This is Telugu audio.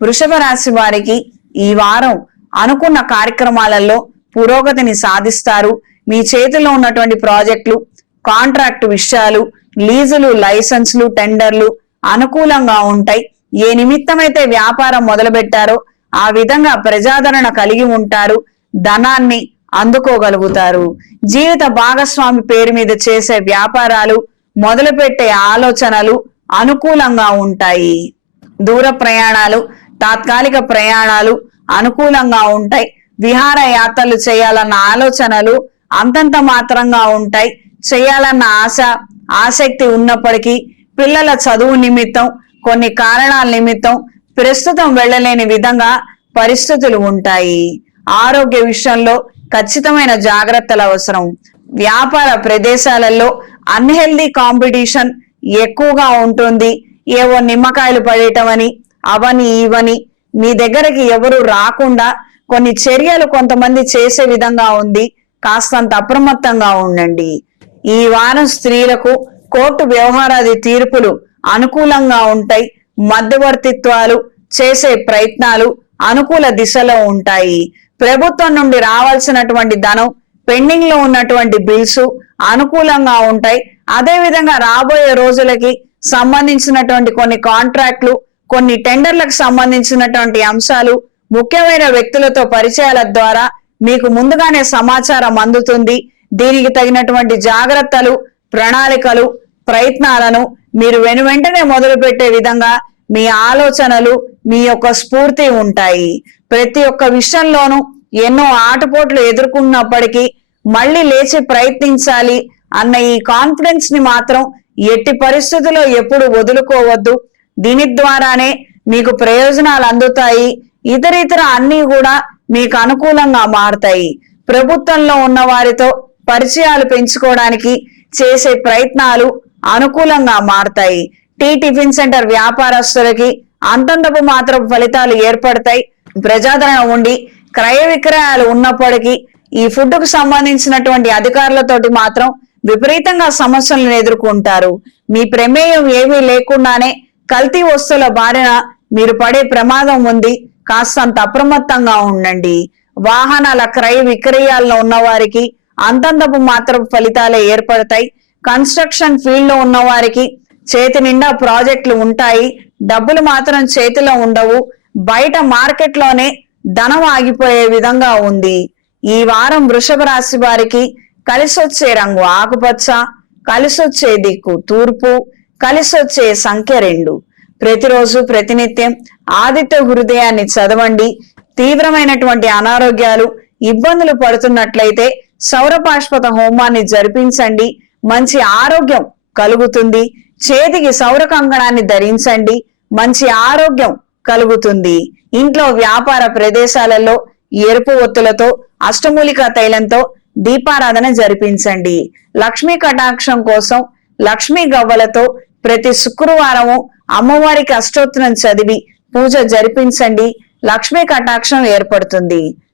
వృషభ రాశి వారికి ఈ వారం అనుకున్న కార్యక్రమాలలో పురోగతిని సాధిస్తారు. మీ చేతిలో ఉన్నటువంటి ప్రాజెక్టులు కాంట్రాక్ట్ విషయాలు లీజులు లైసెన్స్లు టెండర్లు అనుకూలంగా ఉంటాయి. ఏ నిమిత్తమైతే వ్యాపారం మొదలుపెట్టారో ఆ విధంగా ప్రజాదరణ కలిగి ఉంటారు. ధనాన్ని అందుకోగలుగుతారు. జీవిత భాగస్వామి పేరు మీద చేసే వ్యాపారాలు మొదలుపెట్టే ఆలోచనలు అనుకూలంగా ఉంటాయి. దూర ప్రయాణాలు తాత్కాలిక ప్రయాణాలు అనుకూలంగా ఉంటాయి. విహారయాత్రలు చేయాలన్న ఆలోచనలు అంతంత మాత్రంగా ఉంటాయి. చేయాలన్న ఆశ ఆసక్తి ఉన్నప్పటికీ పిల్లల చదువు నిమిత్తం కొన్ని కారణాల నిమిత్తం ప్రస్తుతం వెళ్ళలేని విధంగా పరిస్థితులు ఉంటాయి. ఆరోగ్య విషయంలో ఖచ్చితమైన జాగ్రత్తలు అవసరం. వ్యాపార ప్రదేశాలలో అన్హెల్దీ కాంపిటీషన్ ఎక్కువగా ఉంటుంది. ఏవో నిమ్మకాయలు పడేయటం అని అవని ఇవని మీ దగ్గరికి ఎవరు రాకుండా కొన్ని చర్యలు కొంతమంది చేసే విధంగా ఉంది. కాస్తంత అప్రమత్తంగా ఉండండి. ఈ వారం స్త్రీలకు కోర్టు వ్యవహారాది తీర్పులు అనుకూలంగా ఉంటాయి. మధ్యవర్తిత్వాలు చేసే ప్రయత్నాలు అనుకూల దిశలో ఉంటాయి. ప్రభుత్వం నుండి రావాల్సినటువంటి ధనం పెండింగ్లో ఉన్నటువంటి బిల్స్ అనుకూలంగా ఉంటాయి. అదే విధంగా రాబోయే రోజులకి సంబంధించినటువంటి కొన్ని కాంట్రాక్ట్లు కొన్ని టెండర్లకు సంబంధించినటువంటి అంశాలు ముఖ్యమైన వ్యక్తులతో పరిచయాల ద్వారా మీకు ముందుగానే సమాచారం అందుతుంది. దీనికి తగినటువంటి జాగ్రత్తలు ప్రణాళికలు ప్రయత్నాలను మీరు వెను వెంటనే మొదలు పెట్టే విధంగా మీ ఆలోచనలు మీ యొక్క స్ఫూర్తి ఉంటాయి. ప్రతి ఒక్క విషయంలోనూ ఎన్నో ఆటపోట్లు ఎదుర్కొన్నప్పటికీ మళ్ళీ లేచి ప్రయత్నించాలి అన్న ఈ కాన్ఫిడెన్స్ని మాత్రం ఎట్టి పరిస్థితుల్లో ఎప్పుడు వదులుకోవద్దు. దీని ద్వారానే మీకు ప్రయోజనాలు అందుతాయి. ఇతర ఇతర అన్ని కూడా మీకు అనుకూలంగా మారుతాయి. ప్రభుత్వంలో ఉన్న వారితో పరిచయాలు పెంచుకోవడానికి చేసే ప్రయత్నాలు అనుకూలంగా మారుతాయి. టీ టిఫిన్ సెంటర్ వ్యాపారస్తులకి అంతంతపు మాత్రం ఫలితాలు ఏర్పడతాయి. ప్రజాదరణ ఉండి క్రయ విక్రయాలు ఉన్నప్పటికీ ఈ ఫుడ్కు సంబంధించినటువంటి అధికారులతోటి మాత్రం విపరీతంగా సమస్యలను ఎదుర్కొంటారు. మీ ప్రమేయం ఏమీ లేకుండానే కల్తీ వస్తువుల బారిన మీరు పడే ప్రమాదం ఉంది. కాస్తంత అప్రమత్తంగా ఉండండి. వాహనాల క్రయ విక్రయాల్లో ఉన్న వారికి అంతంతపు మాత్రం ఫలితాలే ఏర్పడతాయి. కన్స్ట్రక్షన్ ఫీల్డ్లో ఉన్న వారికి చేతి నిండా ప్రాజెక్టులు ఉంటాయి. డబ్బులు మాత్రం చేతిలో ఉండవు. బయట మార్కెట్లోనే ధనం ఆగిపోయే విధంగా ఉంది. ఈ వారం వృషభ రాశి వారికి కలిసొచ్చే రంగు ఆకుపచ్చ కలిసొచ్చే దిక్కు తూర్పు కలిసొచ్చే సంఖ్య రెండు. ప్రతిరోజు ప్రతినిత్యం ఆదిత్య హృదయాన్ని చదవండి. తీవ్రమైనటువంటి అనారోగ్యాలు ఇబ్బందులు పడుతున్నట్లయితే సౌరపాష్పత హోమాన్ని జరిపించండి. మంచి ఆరోగ్యం కలుగుతుంది. చేతికి సౌర కంకణాన్ని ధరించండి. మంచి ఆరోగ్యం కలుగుతుంది. ఇంట్లో వ్యాపార ప్రదేశాలలో ఎరుపు ఒత్తులతో అష్టమూలిక తైలంతో దీపారాధన జరిపించండి. లక్ష్మీ కటాక్షం కోసం లక్ష్మీ గవ్వలతో ప్రతి శుక్రవారము అమ్మవారికి అష్టోత్తరం చదివి పూజ జరిపించండి. లక్ష్మీ కటాక్షం ఏర్పడుతుంది.